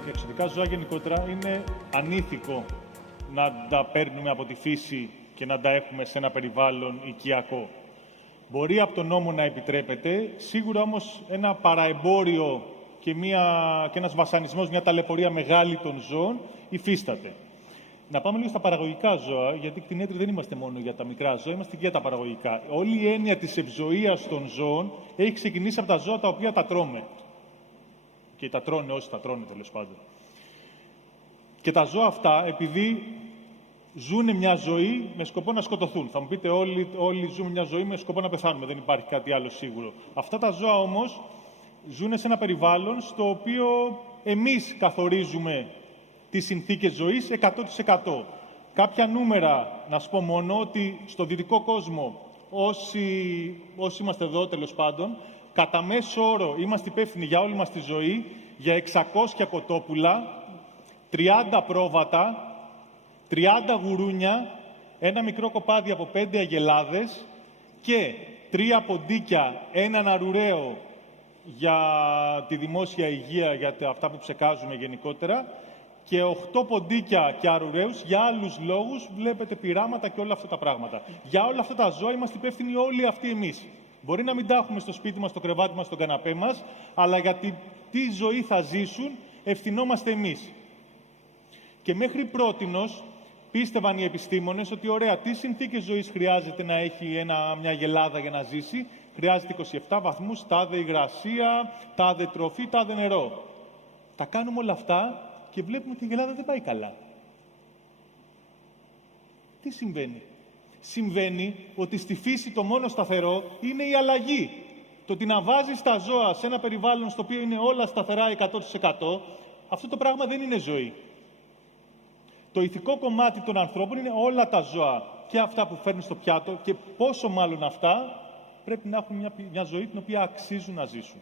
τα εξωτικά ζώα γενικότερα είναι ανήθικο να τα παίρνουμε από τη φύση και να τα έχουμε σε ένα περιβάλλον οικιακό. Μπορεί από τον νόμο να επιτρέπεται, σίγουρα όμως ένα παραεμπόριο και ένας βασανισμός, μια ταλαιπωρία μεγάλη των ζώων υφίσταται. Να πάμε λίγο στα παραγωγικά ζώα, γιατί κτηνίατροι δεν είμαστε μόνο για τα μικρά ζώα, είμαστε και για τα παραγωγικά. Όλη η έννοια της ευζοίας των ζώων έχει ξεκινήσει από τα ζώα τα οποία τα τρώμε. Και τα τρώνε όσοι τα τρώνε, τέλος πάντων. Και τα ζώα αυτά, επειδή ζουν μια ζωή με σκοπό να σκοτωθούν. Θα μου πείτε, όλοι ζουν μια ζωή με σκοπό να πεθάνουμε. Δεν υπάρχει κάτι άλλο σίγουρο. Αυτά τα ζώα όμως ζουν σε ένα περιβάλλον στο οποίο εμείς καθορίζουμε τις συνθήκες ζωής 100%. Κάποια νούμερα, να σου πω μόνο, ότι στο δυτικό κόσμο, όσοι είμαστε εδώ τέλος πάντων, κατά μέσο όρο είμαστε υπεύθυνοι για όλη μας τη ζωή, για 600 κοτόπουλα, 30 πρόβατα, 30 γουρούνια, ένα μικρό κοπάδι από 5 αγελάδες και 3 ποντίκια, έναν αρουραίο για τη δημόσια υγεία, για αυτά που ψεκάζουμε γενικότερα, και 8 ποντίκια και αρουραίους για άλλους λόγους, βλέπετε πειράματα και όλα αυτά τα πράγματα. Για όλα αυτά τα ζώα είμαστε υπεύθυνοι όλοι αυτοί εμείς. Μπορεί να μην τα έχουμε στο σπίτι μας, στο κρεβάτι μας, στον καναπέ μας, αλλά για τι ζωή θα ζήσουν ευθυνόμαστε εμείς. Και μέχρι πρότινος πίστευαν οι επιστήμονες ότι ωραία, τι συνθήκες ζωής χρειάζεται να έχει μια αγελάδα για να ζήσει. Χρειάζεται 27 βαθμούς, τάδε υγρασία, τάδε τροφή, τάδε νερό. Τα κάνουμε όλα αυτά και βλέπουμε ότι η αγελάδα δεν πάει καλά. Τι συμβαίνει? Συμβαίνει ότι στη φύση το μόνο σταθερό είναι η αλλαγή. Το ότι να βάζεις τα ζώα σε ένα περιβάλλον στο οποίο είναι όλα σταθερά 100%, αυτό το πράγμα δεν είναι ζωή. Το ηθικό κομμάτι των ανθρώπων είναι όλα τα ζώα και αυτά που φέρνουν στο πιάτο και πόσο μάλλον αυτά πρέπει να έχουν μια ζωή την οποία αξίζουν να ζήσουν.